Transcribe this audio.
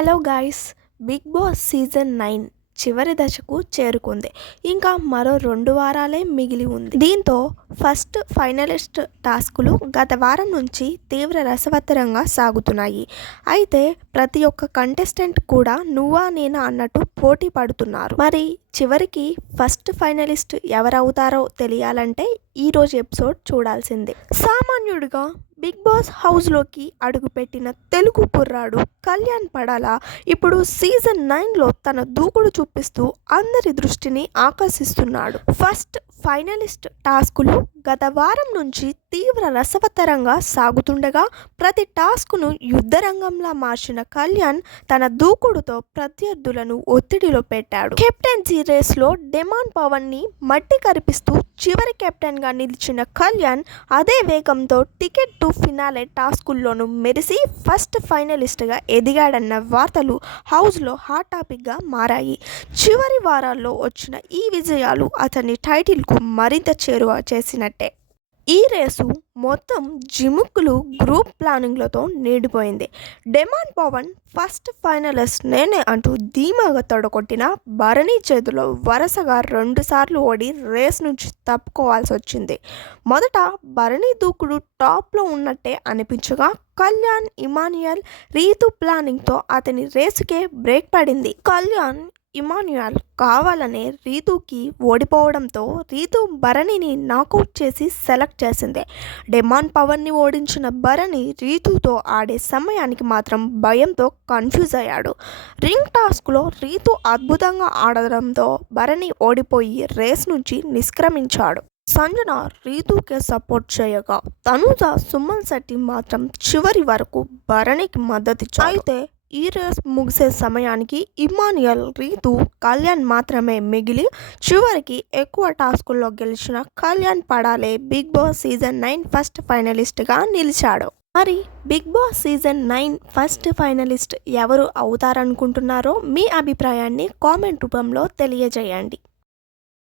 Hello guys, Bigg Boss season 9 చివరి దశకు చేరుకుంది. ఇంకా మరో 2 వారాలే మిగిలి ఉంది. దీంతో ఫస్ట్ ఫైనలిస్ట్ టాస్కులు గత వారం నుంచి తీవ్ర రసవత్తరంగా సాగుతున్నాయి. అయితే ప్రతి ఒక్క కంటెస్టెంట్ కూడా నువ్వా నేనా అన్నట్టు పోటీ పడుతున్నారు. మరి చివరికి ఫస్ట్ ఫైనలిస్ట్ ఎవరవుతారో తెలియాలంటే ఈరోజు ఎపిసోడ్ చూడాల్సిందే. సామాన్యుడిగా బిగ్ బాస్ హౌస్లోకి అడుగుపెట్టిన తెలుగు కుర్రాడు కళ్యాణ్ పడాల ఇప్పుడు సీజన్ 9లో తన దూకుడు చూపిస్తూ అందరి దృష్టిని ఆకర్షిస్తున్నాడు. ఫస్ట్ ఫైనలిస్ట్ టాస్కులు గత వారం నుంచి తీవ్ర రసవత్తరంగా సాగుతుండగా ప్రతి టాస్క్ను యుద్ధరంగంలా మార్చిన కళ్యాణ్ తన దూకుడుతో ప్రత్యర్థులను ఒత్తిడిలో పెట్టాడు. కెప్టెన్సీ రేస్లో డెమాన్ పవన్ని మట్టి కరిపిస్తూ చివరి కెప్టెన్గా నిలిచిన కళ్యాణ్ అదే వేగంతో టికెట్ టు ఫినాలే టాస్కుల్లోనూ మెరిసి ఫస్ట్ ఫైనలిస్ట్గా ఎదిగాడన్న వార్తలు హౌస్లో హాట్ టాపిక్గా మారాయి. చివరి వారాల్లో వచ్చిన ఈ విజయాలు అతని టైటిల్కు మరింత చేరువ చేసినట్టే. ఈ రేసు మొత్తం జిముక్కులు గ్రూప్ ప్లానింగ్లతో నిండిపోయింది. డెమాన్ పవన్ ఫస్ట్ ఫైనలిస్ట్ నేనే అంటూ ధీమాగా తొడగొట్టిన భరణి చేతిలో వరుసగా 2 సార్లు ఓడి రేస్ నుంచి తప్పుకోవాల్సి వచ్చింది. మొదట భరణి దూకుడు టాప్లో ఉన్నట్టే అనిపించగా కళ్యాణ్, ఇమాన్యుయల్, రీతు ప్లానింగ్తో అతని రేసుకే బ్రేక్ పడింది. కళ్యాణ్, ఇమాన్యుయల్ కావాలనే రీతుకి ఓడిపోవడంతో రీతు భరణిని నాకౌట్ చేసి సెలెక్ట్ చేసింది. డెమాన్ పవన్ని ఓడించిన భరణి రీతుతో ఆడే సమయానికి మాత్రం భయంతో కన్ఫ్యూజ్ అయ్యాడు. రింగ్ టాస్క్లో రీతు అద్భుతంగా ఆడడంతో భరణి ఓడిపోయి రేస్ నుంచి నిష్క్రమించాడు. సంజన రీతుకే సపోర్ట్ చేయగా తనుజ, సుమన్ శెట్టి మాత్రం చివరి వరకు భరణికి మద్దతిచ్చారు. అయితే ఈ రేస్ ముగిసే సమయానికి ఇమాన్యుయల్, రీతు, కళ్యాణ్ మాత్రమే మిగిలి చివరికి ఎక్కువ టాస్కుల్లో గెలిచిన Kalyan Padala Bigg Boss season 9 first ఫైనలిస్ట్గా నిలిచాడు. మరి Bigg Boss season 9 first finalist ఎవరు అవుతారనుకుంటున్నారో మీ అభిప్రాయాన్ని కామెంట్ రూపంలో తెలియజేయండి.